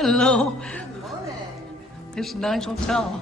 Hello. Good morning. It's a nice hotel.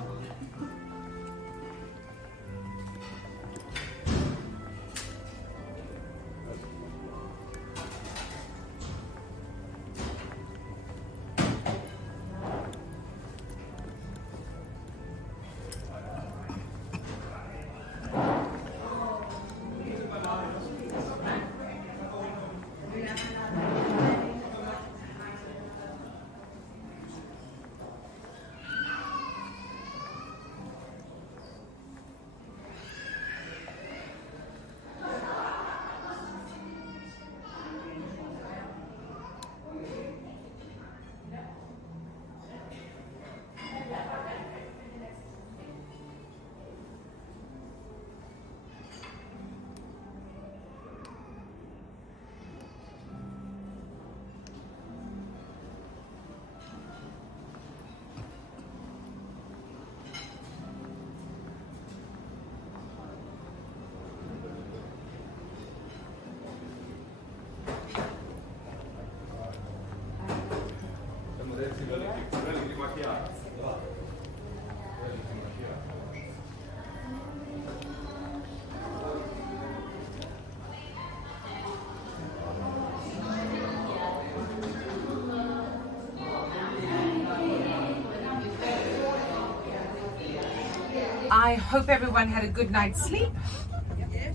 I hope everyone had a good night's sleep.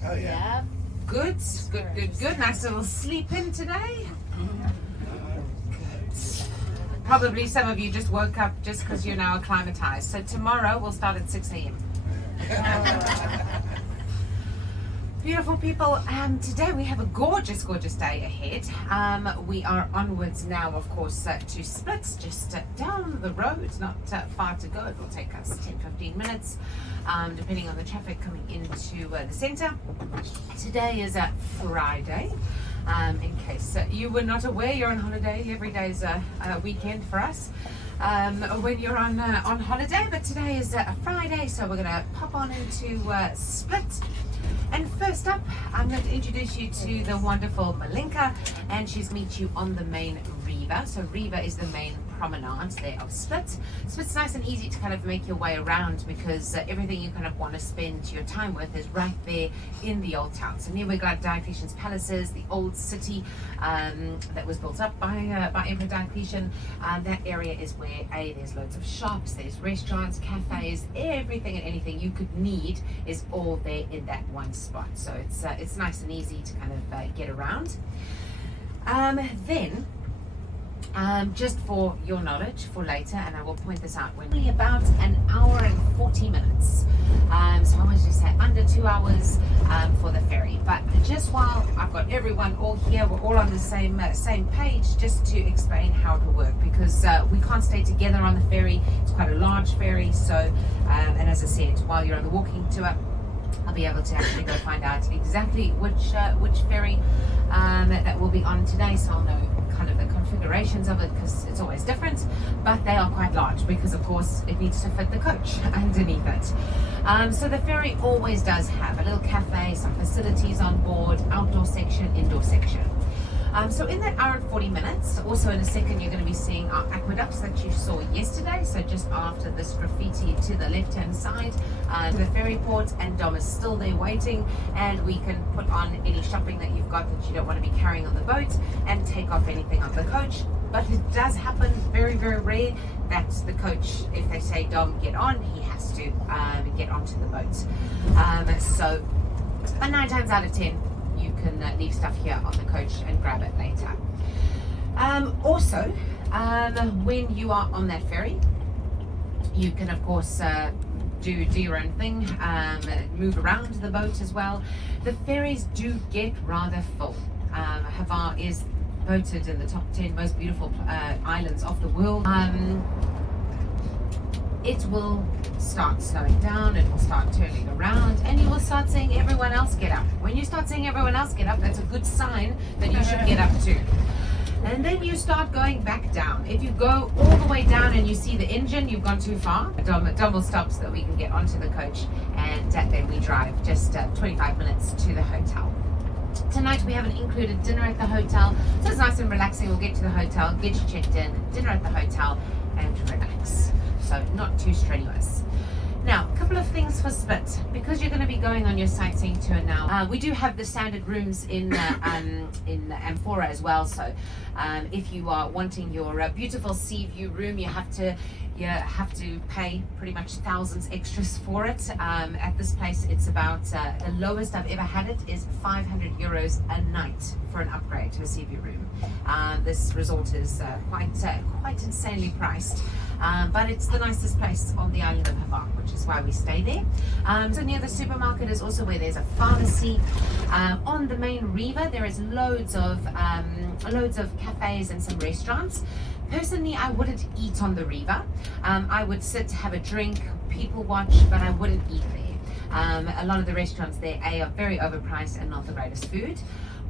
Oh yeah. Good. Nice little sleep in today. Good. Probably some of you just woke up just because you're now acclimatized. So tomorrow we'll start at 6 a.m. Beautiful people, today we have a gorgeous day ahead. We are onwards now, of course, to Split, just down the road, not far to go. It will take us 10-15 minutes, depending on the traffic coming into the center. Today is a Friday. In case you were not aware, you're on holiday. Every day is a weekend for us when you're on holiday, but today is a Friday, so we're going to pop on into Split. And first up, I'm going to introduce you to the wonderful Malinka, and she's meet you on the main Riva. So Riva is the main promenade there of Split. Split's nice and easy to kind of make your way around because everything you kind of want to spend your time with is right there in the old town. So near we've got Diocletian's palaces, the old city that was built up by Emperor Diocletian. That area is where there's loads of shops, there's restaurants, cafes, everything and anything you could need is all there in that one spot. So it's nice and easy to kind of get around. Then just for your knowledge for later, and I will point this out, we're only about an hour and 40 minutes. So I want to say under 2 hours for the ferry. But just while I've got everyone all here, we're all on the same page, just to explain how it will work, because we can't stay together on the ferry. It's quite a large ferry, so and as I said, while you're on the walking tour, I'll be able to actually go find out exactly which ferry that we'll be on today, so I'll know kind of the configurations of it, because it's always different, but they are quite large because of course it needs to fit the coach underneath it. So the ferry always does have a little cafe, some facilities on board, outdoor section, indoor section. So in that hour and 40 minutes, also in a second, you're going to be seeing our aqueducts that you saw yesterday. So just after this graffiti to the left-hand side, the ferry port, and Dom is still there waiting, and we can put on any shopping that you've got that you don't want to be carrying on the boat and take off anything on the coach. But it does happen, very, very rare, that the coach, if they say Dom, get on, he has to get onto the boat. So 9 times out of 10, you can leave stuff here on the coach and grab it later. Also, when you are on that ferry, you can of course do your own thing, move around the boat as well. The ferries do get rather full. Hvar is voted in the top 10 most beautiful islands of the world. It will start slowing down, it will start turning around, and you will start seeing everyone else get up. When you start seeing everyone else get up, that's a good sign that you should get up too. And then you start going back down. If you go all the way down and you see the engine, you've gone too far. Dom will stop so that we can get onto the coach, and then we drive just 25 minutes to the hotel. Tonight we have an included dinner at the hotel, so it's nice and relaxing. We'll get to the hotel, get you checked in, dinner at the hotel, and relax. So not too strenuous. Now, a couple of things for Split. Because you're going to be going on your sightseeing tour now, we do have the standard rooms in Amphora as well. So if you are wanting your beautiful sea view room, you have to pay pretty much thousands extras for it. At this place, it's about the lowest I've ever had it is 500 euros a night for an upgrade to a sea view room. This resort is quite insanely priced, but it's the nicest place on the island of Hvar, which is why we stay there. So near the supermarket is also where there's a pharmacy. On the main river, there is loads of cafes and some restaurants. Personally, I wouldn't eat on the river. I would sit, have a drink, people watch, but I wouldn't eat there. A lot of the restaurants there are very overpriced and not the greatest food.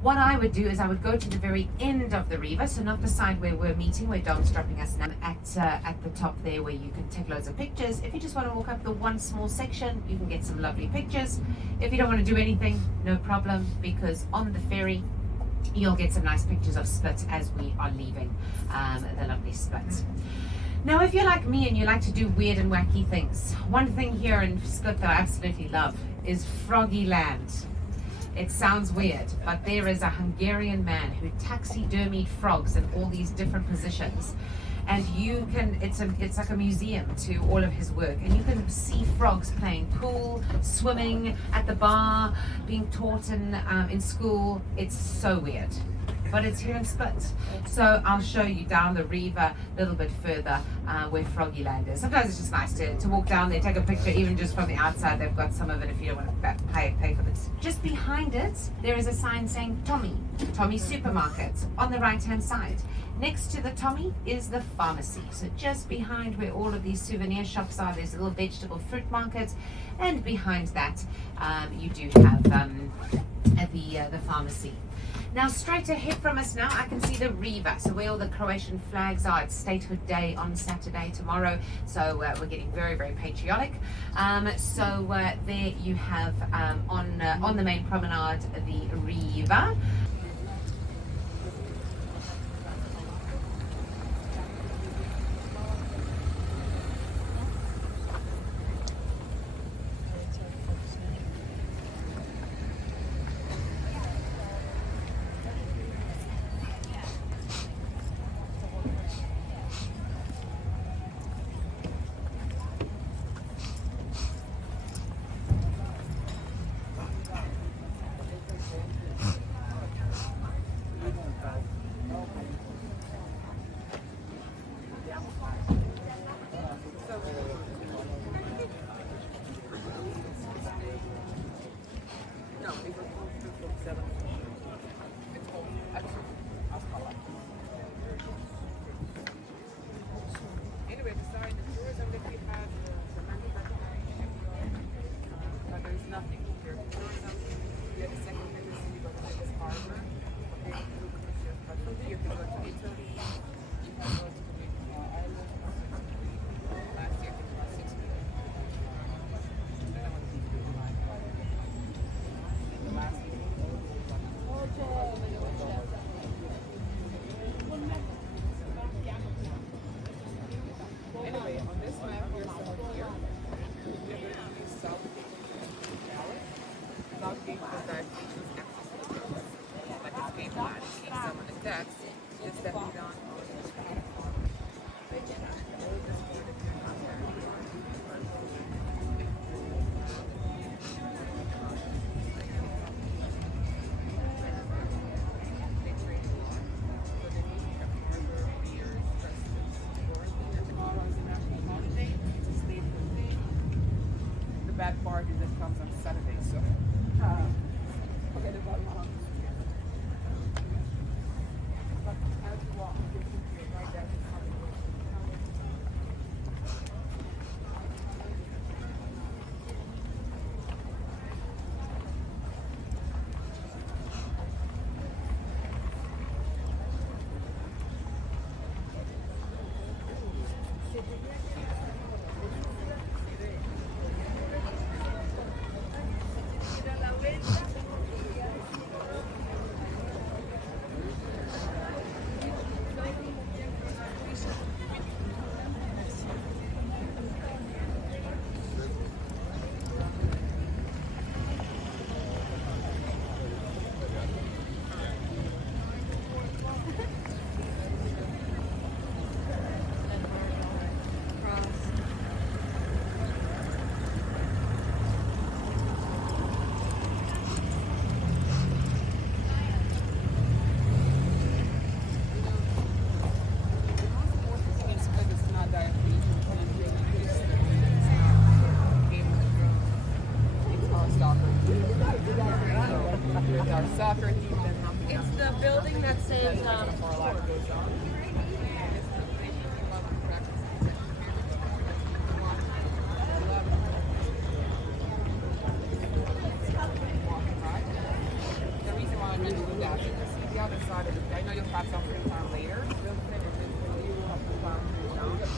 What I would do is I would go to the very end of the river, so not the side where we're meeting, where Dom's dropping us now, at the top there where you can take loads of pictures. If you just want to walk up the one small section, you can get some lovely pictures. If you don't want to do anything, no problem, because on the ferry, you'll get some nice pictures of Split as we are leaving the lovely Split. Now, if you're like me and you like to do weird and wacky things, one thing here in Split that I absolutely love is Froggy Land. It sounds weird, but there is a Hungarian man who taxidermied frogs in all these different positions. And you can, it's like a museum to all of his work, and you can see frogs playing pool, swimming at the bar, being taught in school. It's so weird, but it's here in Split. So I'll show you down the river a little bit further where Froggy Land is. Sometimes it's just nice to walk down there, take a picture, even just from the outside. They've got some of it if you don't want to pay for this. Just behind it, there is a sign saying Tommy Supermarket on the right-hand side. Next to the Tommy is the pharmacy. So just behind where all of these souvenir shops are, there's a little vegetable fruit market, and behind that you do have the pharmacy. Now straight ahead from us now, I can see the river, so where all the Croatian flags are. It's Statehood Day on Saturday tomorrow, so we're getting very, very patriotic. There you have on the main promenade the river. Just step it on.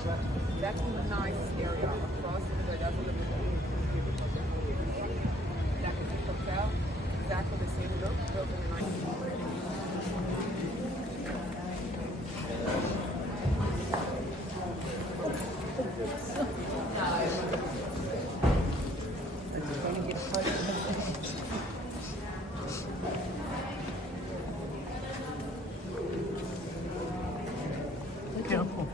But that's a nice area across the that's a little bit like a hotel, exactly the same look, built in the 1940s. Careful.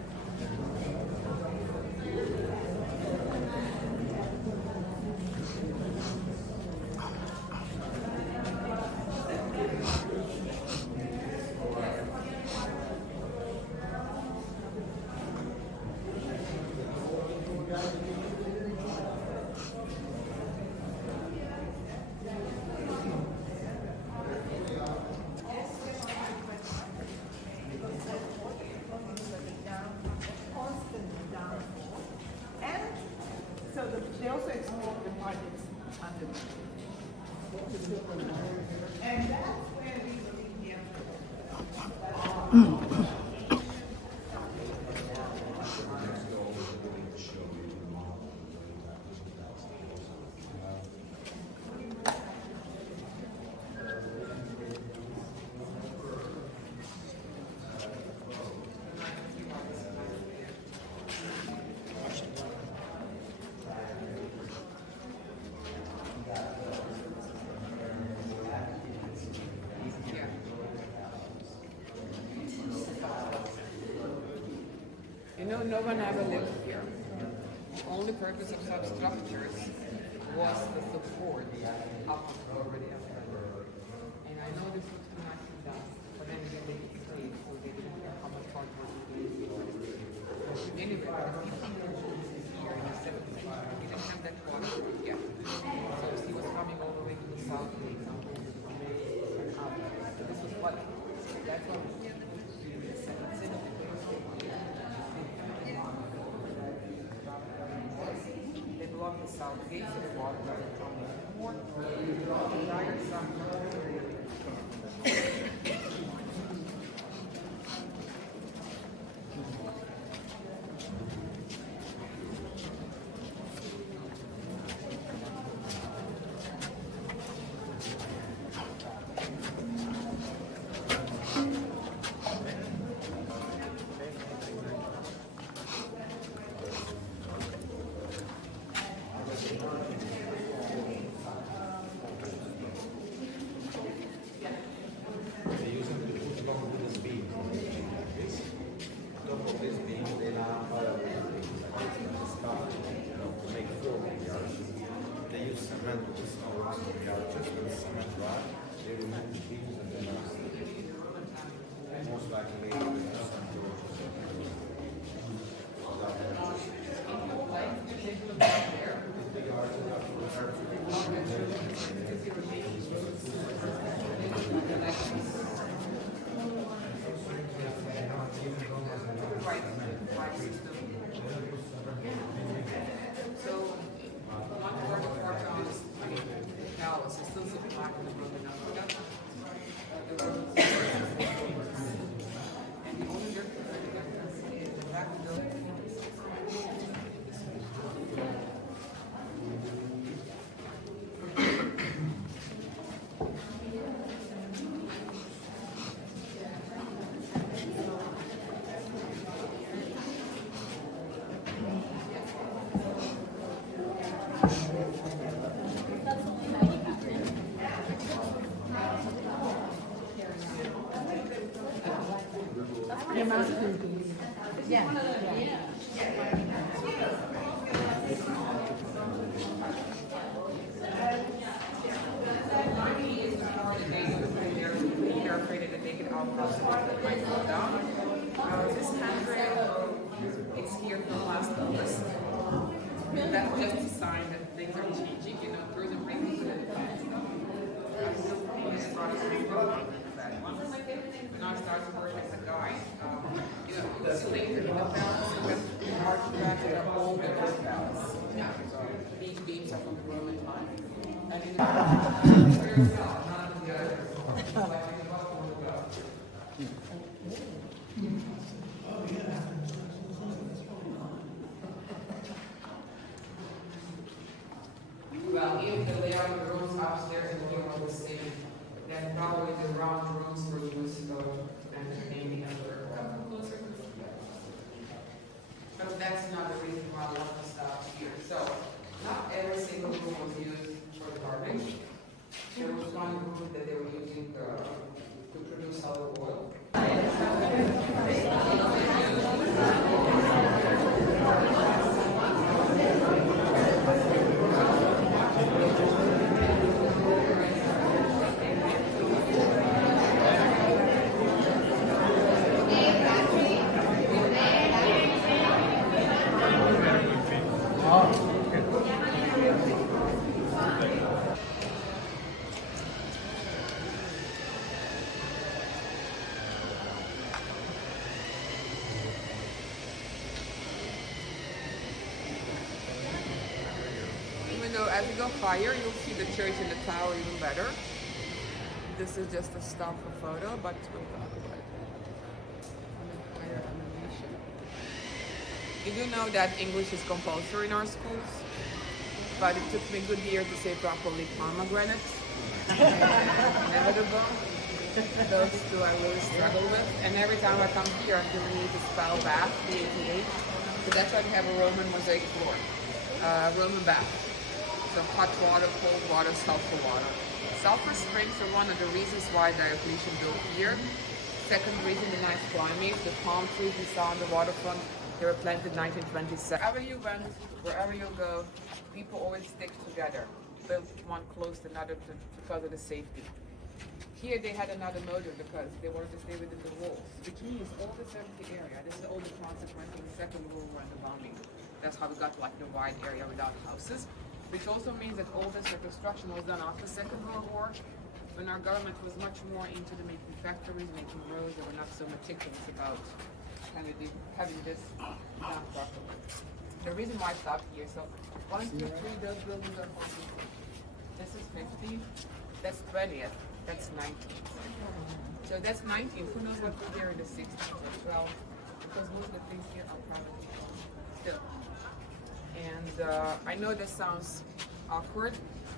And so they also explore the markets under. And that's where we believe the You know, no one ever lived here. The only purpose of such structures was the support up already up there. And I know this looks too nice and dust, but then again they get paid, so they didn't care how much hard work they did. Anyway, the people here in the 7th century didn't have that water yet. So he was coming all the way to the south, for example, and up. So this was what, that's what in the 7th century. They belong to the south gate, so the water doesn't come more. The entire south. That's just a sign that things are changing, you know, through the rings and the past. I still think when I started working as a guide, you know, you see later in the palace, you have artifacts that are older than the palace. So these beams are from the Roman time. And in the that's another reason why I want to stop here. So not every single room was used for garbage. There was one room that they were using to produce olive oil. As we go higher, you'll see the church and the tower even better. This is just a stop for photo, but we'll talk about it. Higher elevation. You do know that English is compulsory in our schools, but it took me a good year to say properly pomegranate. Inevitable. Those two I really struggle with. And every time I come here, I feel the need to spell bath, B-A-T-H. So that's why we have a Roman mosaic floor, Roman bath. So hot water, cold water, sulfur water. Sulfur springs are one of the reasons why Diocletian built here. Second reason, the nice climate. The palm trees we saw on the waterfront, they were planted in 1927. Wherever you went, wherever you go, people always stick together. Build one close to another because of the safety. Here they had another motive because they wanted to stay within the walls, which means all this empty area. This is the only consequence of the Second World War and the bombing. That's how we got like the wide area without houses. Which also means that all this reconstruction was done after the Second World War, when our government was much more into the making factories, making roads. They were not so meticulous about having this done properly. The reason why I stopped here, so 1, 2, 3, those buildings are 40. This is 50, that's 20th, that's 19th. So that's 19, who knows what was there in the 16th or 12th, because most of the things here are private still. And I know this sounds awkward,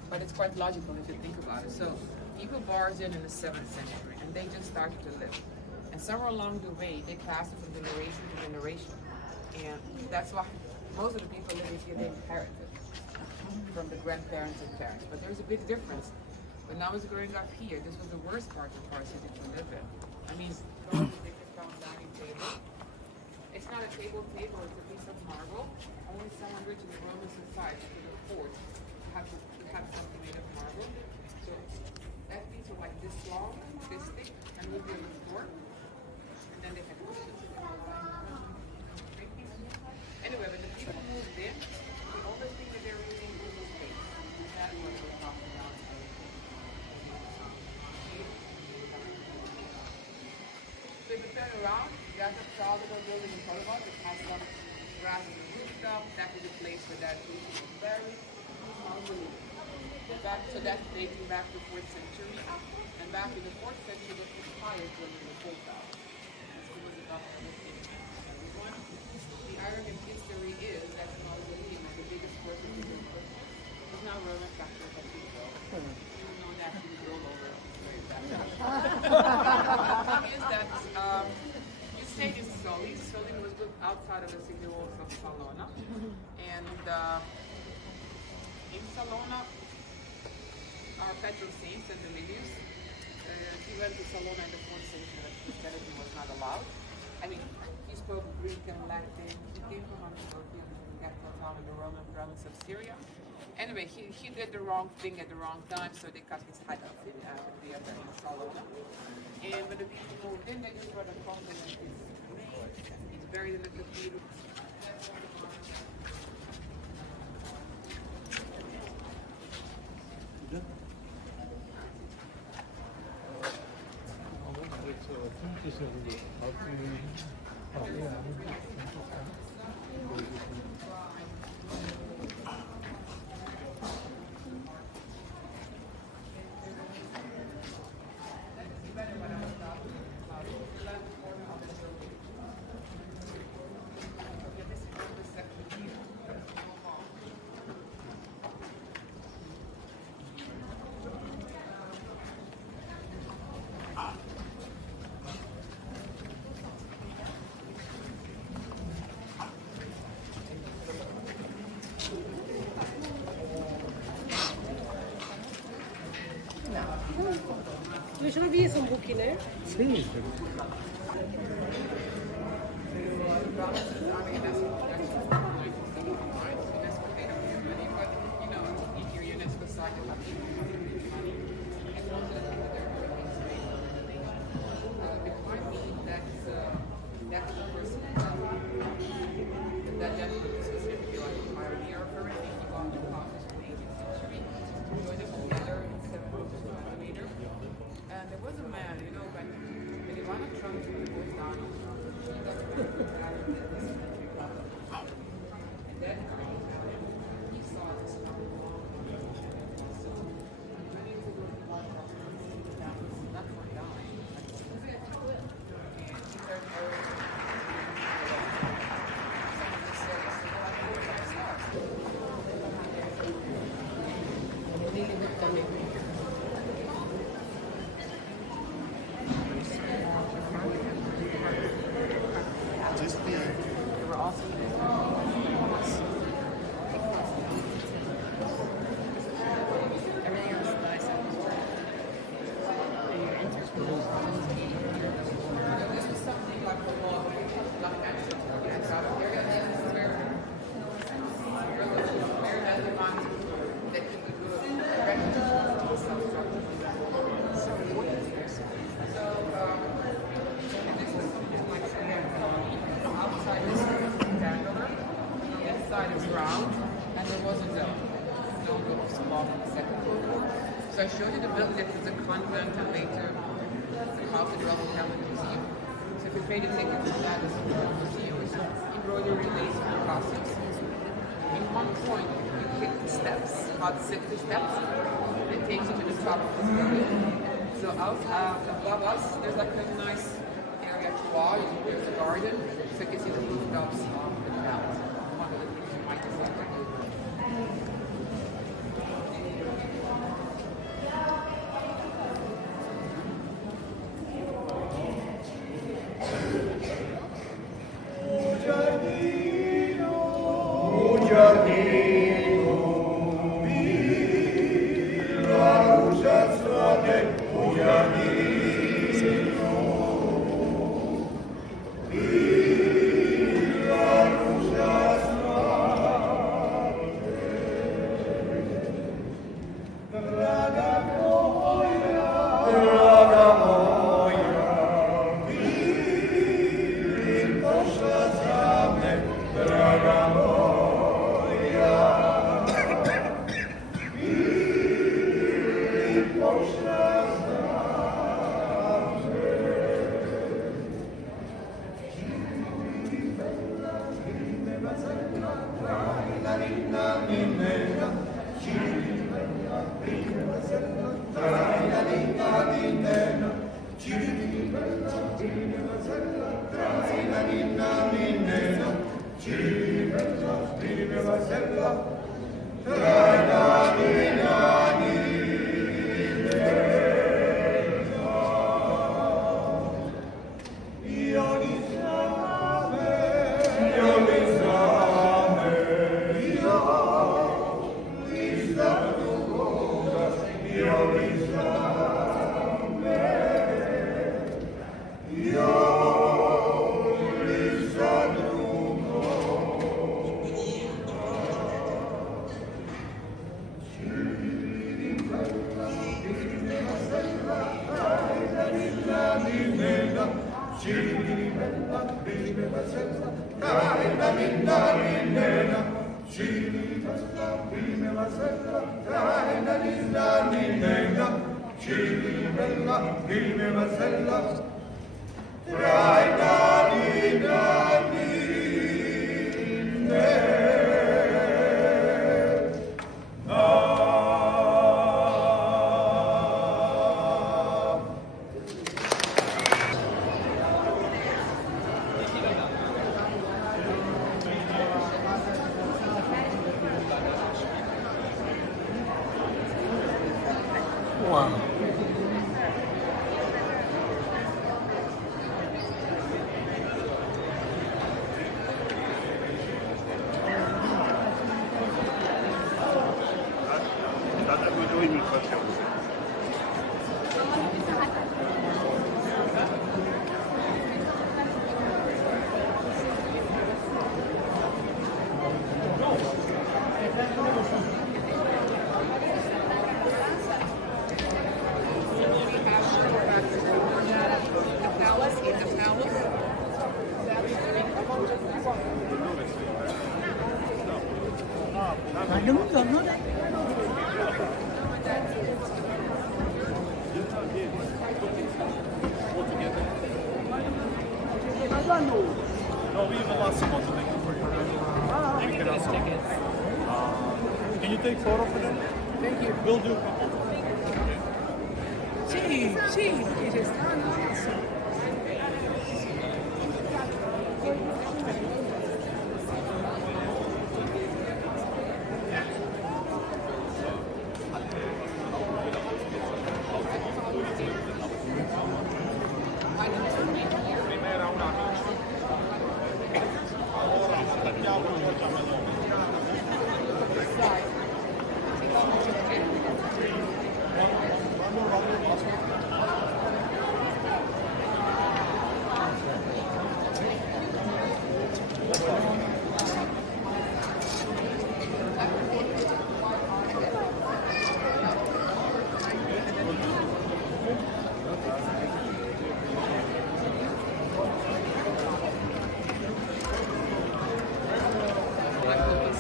but it's quite logical if you think about it. So people barged in the 7th century, and they just started to live. And somewhere along the way, they passed it from generation to generation. And that's why most of the people living here, they inherited from the grandparents and parents. But there's a big difference. When I was growing up here, this was the worst part of our city to live in. I mean, go to the found dining table. It's not a table, it's a piece of marble. Only someone rich in the Roman society could afford to have something made of marble. So that piece was like this long, this thick, and would be on the floor. And then they had cushions. Anyway, when the people moved in, the only thing that they really needed was space. That was what we're talking about. So if you turn around, you got the Salvador building in Colorado that has some grass on the rooftop. That is a place where that ferry. So that's dating back to 4th century. And back in the 4th century, this was higher building the full tower. The irony of history is that the mausoleum is the biggest portion of the world. It's not Roman factor, but people. Even though that we roll over very fast. Is that you say this is Sully. Sully was built outside of the city walls of Salona. And in Salona are patron saints and Emilius. He went to Salona in the 4th century when Christianity was not allowed. I mean, he spoke Greek and Latin. He came from Antiochia, the capital town in the Roman province of Syria. Anyway, he did the wrong thing at the wrong time, so they cut his head off in Salona. And when the people moved in, they just brought a coffin and he's buried in the cathedral. ce l'ho visto un buchino? Sì. And there was a man, you know, when Ivana Trump goes down, and then he saw this not for dying. There were also everything else that I said was true. This was something like the law, like extra. Area is where they want that you could do a record self-structure. So, and this was something like outside this rectangular, inside is round, and there was a dome. No dome was small in the second floor. So I showed you the building that was a convent and later the house that Roman Emperor Museum. So if you paid a ticket to that, it's a museum with embroidery, lace, and costumes. In one point, you hit the steps, about 60 steps, and it takes you to the top of this building. So out above us, there's like a nice area to walk. There's a garden, so you can see the rooftops of the town. One of the things you might decide to do. Wow. That we do in đúng rồi nó đấy. No, we have lots of ones to make it for you. You can also. Can you take photo for them? Thank you. We'll do a couple. Sì, sì, che stanno.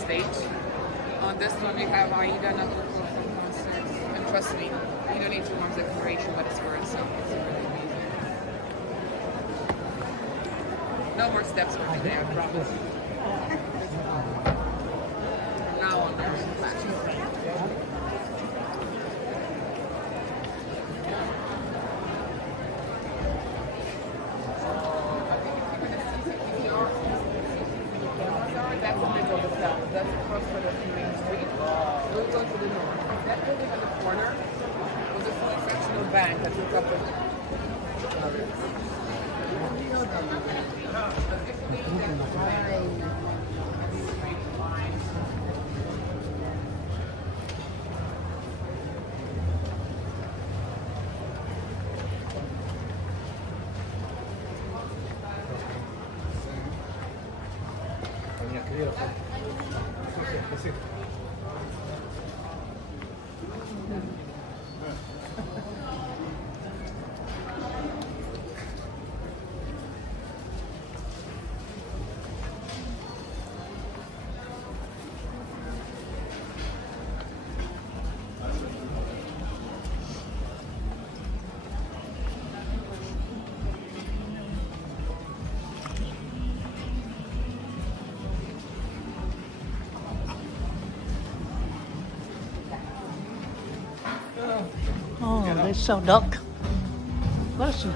Stage. On this one we have Aida and Nabucco from concerts. And trust me, you don't need too much decoration, but it's for itself. It's really amazing. No more steps for today, I promise. Now on the fashion. That's the middle of the town. That's across from the main street. We'll go to the north. That building on the corner was a fully functional bank that took up the. Oh, they're so dark. Bless you.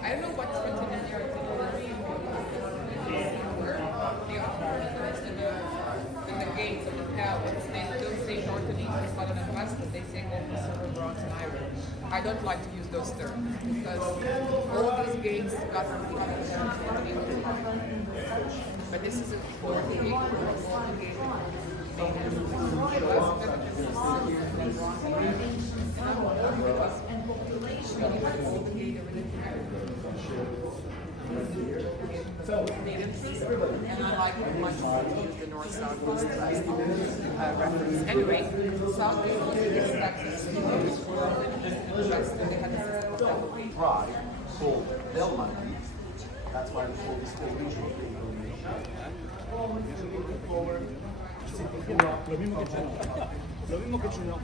I don't know what's written in the artillery. In the gates of the palace, they don't say North and East, or Southern and West, but they say Gold, Silver, Bronze, and Iron. I don't like to use those terms because all these gates got from the other but this is a 48 golden gate. And I like much to use the north-south east west reference. Anyway, south is Texas, west they had the Pride called Belmont. That's why it's called the state regional Lo mismo que Chino.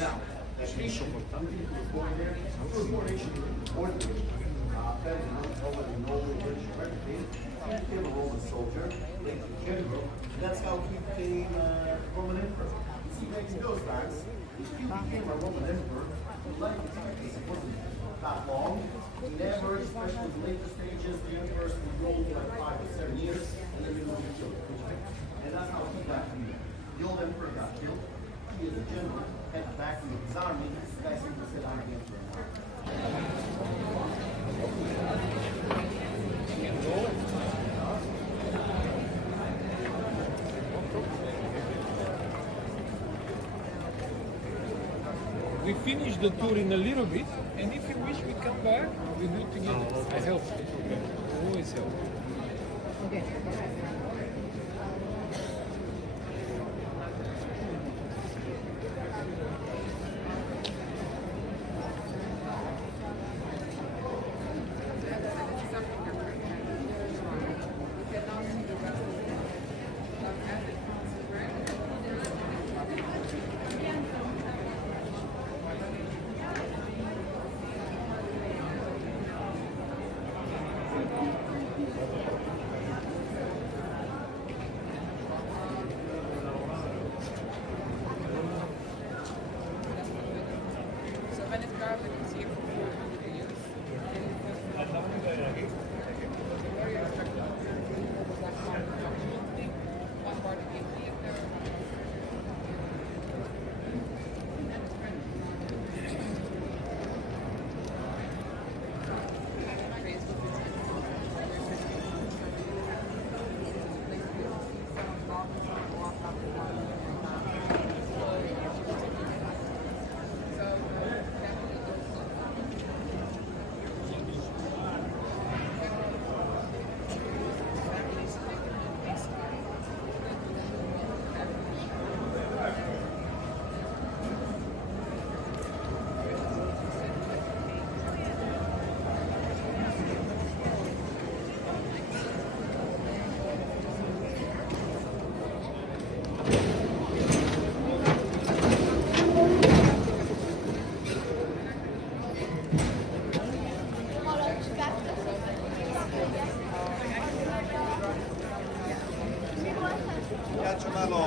Now, that's became a Roman soldier, later general, and that's how he became Roman Emperor. You see, back in those days, if you became a Roman Emperor, life expectancy wasn't that long. He never, especially in the later stages, the emperors would rule for like 5 to 7 years, and then they would be killed. And that's how he got killed. The old emperor got killed. He, as a general, headed back with his army. The guy simply said, I'm the emperor now. We finish the tour in a little bit, and if you wish, we come back. We do it together. I help. Always help. So Venice Garden is here for 400 years. Very attractive. One part of the theater. Ghiacciamelo.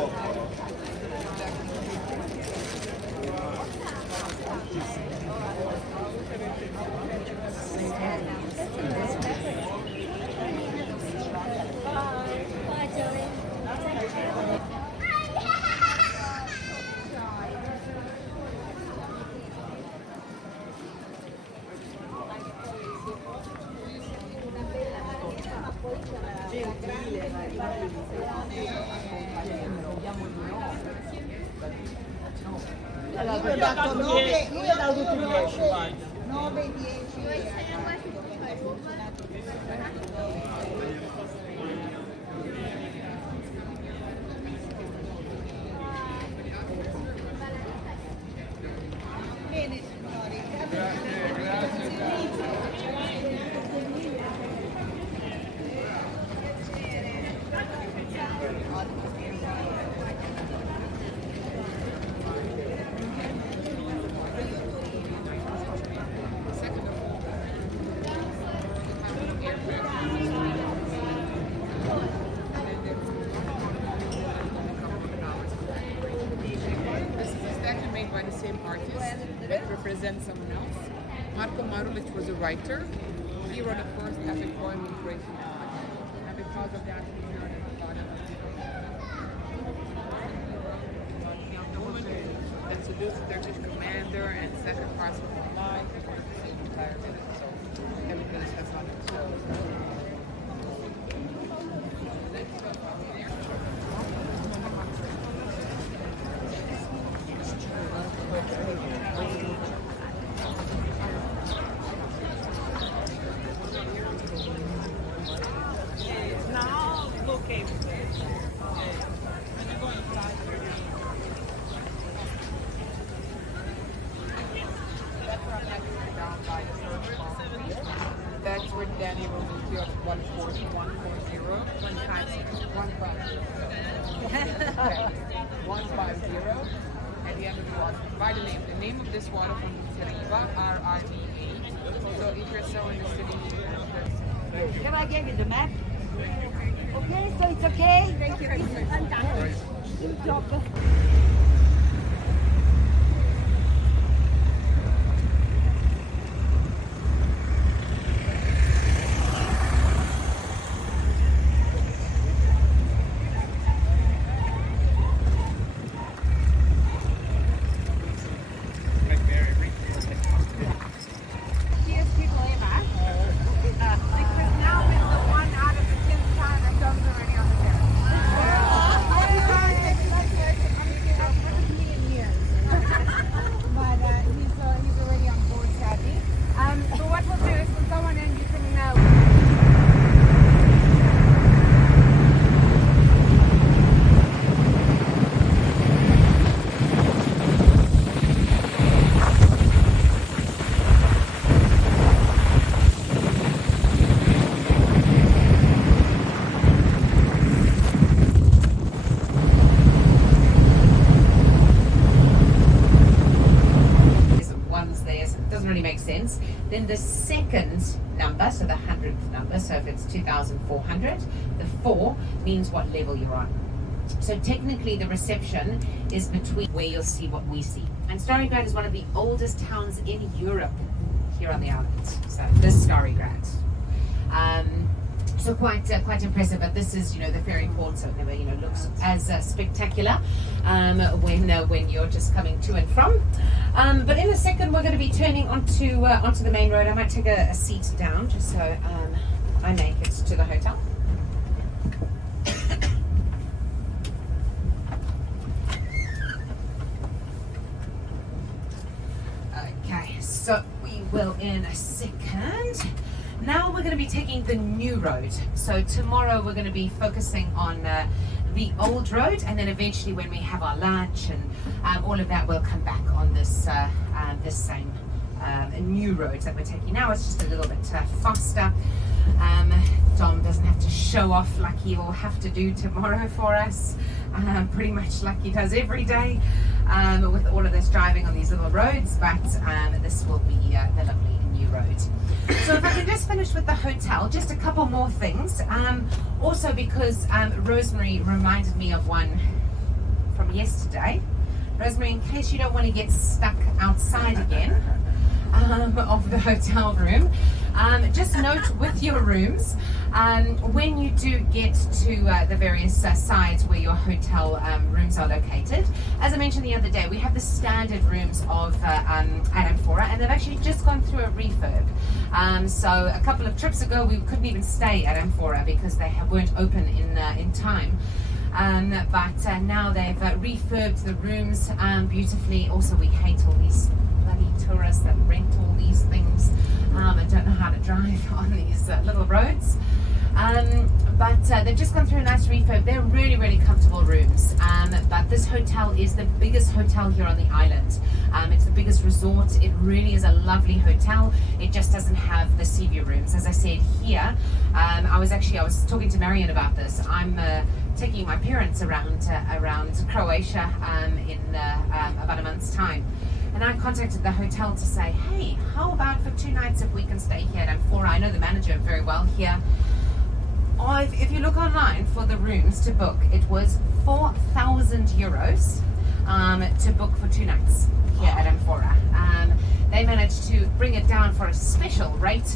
Io ho dato 9, io ho dato 10, guarda. 9, 10. Bene signori, This is a statue made by the same artist that represents someone else. Marco Marulic was a writer. He wrote the first epic poem in Croatian. And because of that, he learned a lot of the woman that seduced the Turkish commander and sacrificed her life in order to save the entire village. So everything has nothing to show. That's where Danny will move you up 140, 140, 150, 150. At the end of the water. By the name. The name of this waterfall is Riva, R-I-V-A. So if you're still in the city, Can I give you the map? Okay, so it's okay? Thank you. Good job. second number, so the 100th number, so if it's 2,400, the 4 means what level you're on. So technically the reception is between where you'll see what we see. And Starigrad is one of the oldest towns in Europe here on the island. So this Starigrad. So quite impressive, but this is, the ferry port, so it never, looks as spectacular when you're just coming to and from. But in a second, we're going to be turning onto the main road. I might take a seat down just so I make it to the hotel. Okay, so we will in a second. Now we're going to be taking the new road. So tomorrow we're going to be focusing on the old road, and then eventually when we have our lunch and all of that, we'll come back on this this same new road that we're taking now. It's just a little bit faster. Dom doesn't have to show off like he will have to do tomorrow for us, pretty much like he does every day with all of this driving on these little roads, but this will be the lovely new road. So if I can just finish with the hotel, just a couple more things. Also because Rosemary reminded me of one from yesterday. Rosemary, in case you don't want to get stuck outside again of the hotel room, just note with your rooms, when you do get to the various sides where your hotel rooms are located. As I mentioned the other day, we have the standard rooms of Adamfora, and they've actually just gone through a refurb. So a couple of trips ago, we couldn't even stay at Adamfora because they weren't open in time. But now they've refurbed the rooms beautifully. Also, we hate all these bloody tourists that rent all these things and don't know how to drive on these little roads. But they've just gone through a nice refurb. They're really, really comfortable rooms. But this hotel is the biggest hotel here on the island. It's the biggest resort. It really is a lovely hotel. It just doesn't have the sea view rooms. As I said here, I was talking to Marion about this. I'm taking my parents around Croatia in about a month's time. And I contacted the hotel to say, hey, how about for 2 nights if we can stay here at Amphora? I know the manager very well here. If you look online for the rooms to book, it was 4,000 euros to book for 2 nights here at Amphora. They managed to bring it down for a special rate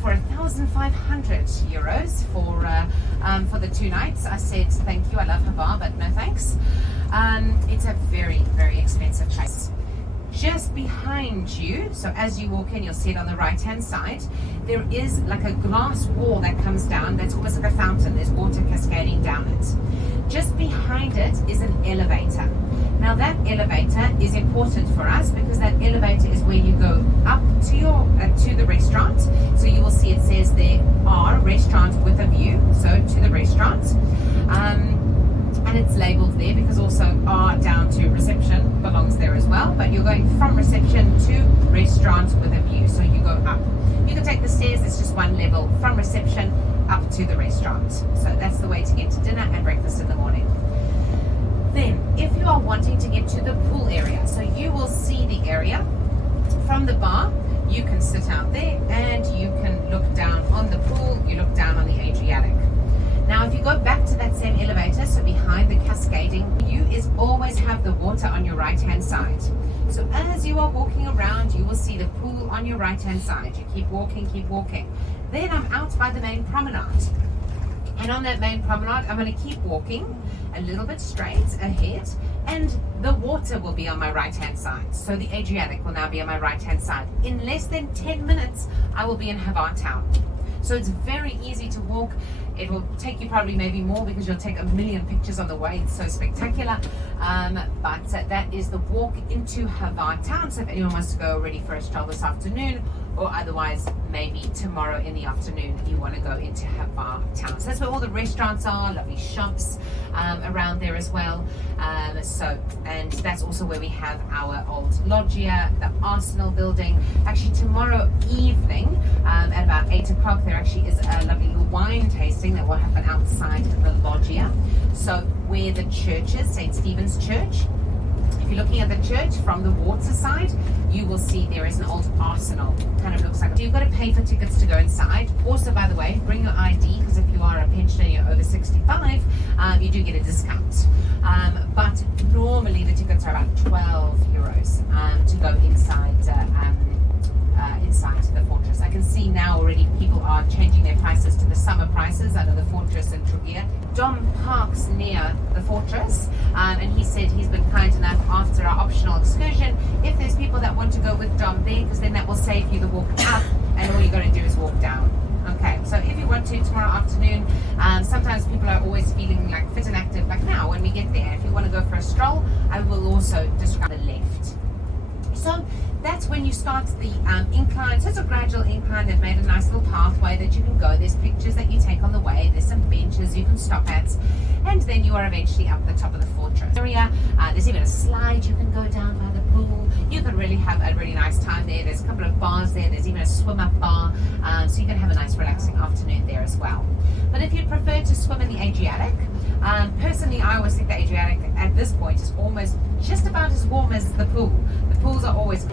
for 1,500 euros for the 2 nights. I said, thank you, I love Hvar, but no thanks. It's a very, very expensive place. Just behind you, so as you walk in, you'll see it on the right hand side, there is like a glass wall that comes down that's almost like a fountain. There's water cascading down it. Just behind it is an elevator. Now that elevator is important for us because that elevator is where you go up to the restaurant. So you will see it says there are restaurant with a view, so to the restaurant. And it's labeled there because also R down to reception belongs there as well. But you're going from reception to restaurant with a view. So you go up. You can take the stairs, it's just one level from reception up to the restaurant. So that's the way to get to dinner and breakfast in the morning. Then, if you are wanting to get to the pool area, so you will see the area from the bar. You can sit out there and you can look down on the pool. You look down on the Adriatic. Now, if you go back to that same elevator, so behind the cascading, you is always have the water on your right-hand side. So as you are walking around, you will see the pool on your right-hand side. You keep walking, keep walking. Then I'm out by the main promenade. And on that main promenade, I'm going to keep walking a little bit straight ahead, and the water will be on my right-hand side. So the Adriatic will now be on my right-hand side. In less than 10 minutes, I will be in Hvar town. So it's very easy to walk. It will take you probably maybe more because you'll take a million pictures on the way. It's so spectacular. But that is the walk into Hvar town. So if anyone wants to go already for a stroll this afternoon, or otherwise maybe tomorrow in the afternoon you want to go into Hvar town. So that's where all the restaurants are, lovely shops around there as well. And that's also where we have our old loggia, the Arsenal building. Actually tomorrow evening at about 8 o'clock there actually is a lovely wine tasting that will happen outside the loggia. So where the church is, St. Stephen's Church. If you're looking at the church from the water side, you will see there is an old arsenal. Kind of looks like. So you've got to pay for tickets to go inside. Also, by the way, bring your ID, because if you are a pensioner and you're over 65, you do get a discount. But normally the tickets are about 12 euros to go inside inside the fortress. I can see now already people are changing their prices to the summer prices out of the fortress in Trujillo. Dom parks near the fortress, and he said he's been kind enough after our optional excursion, if there's people that want to go with Dom there, because then that will save you the walk up and all you got to do is walk down. Okay, so if you want to tomorrow afternoon, sometimes people are always feeling like fit and active, like now when we get there. If you want to go for a stroll, I will also describe the left. So that's when you start the incline. So it's a gradual incline. They've made a nice little pathway that you can go. There's pictures that you take on the way. There's some benches you can stop at. And then you are eventually up the top of the fortress area. There's even a slide you can go down by the pool. You can really have a really nice time there. There's a couple of bars there. There's even a swim-up bar. So you can have a nice relaxing afternoon there as well. But if you'd prefer to swim in the Adriatic, personally I always think the Adriatic at this point is almost just about as warm as the pool. The pools are always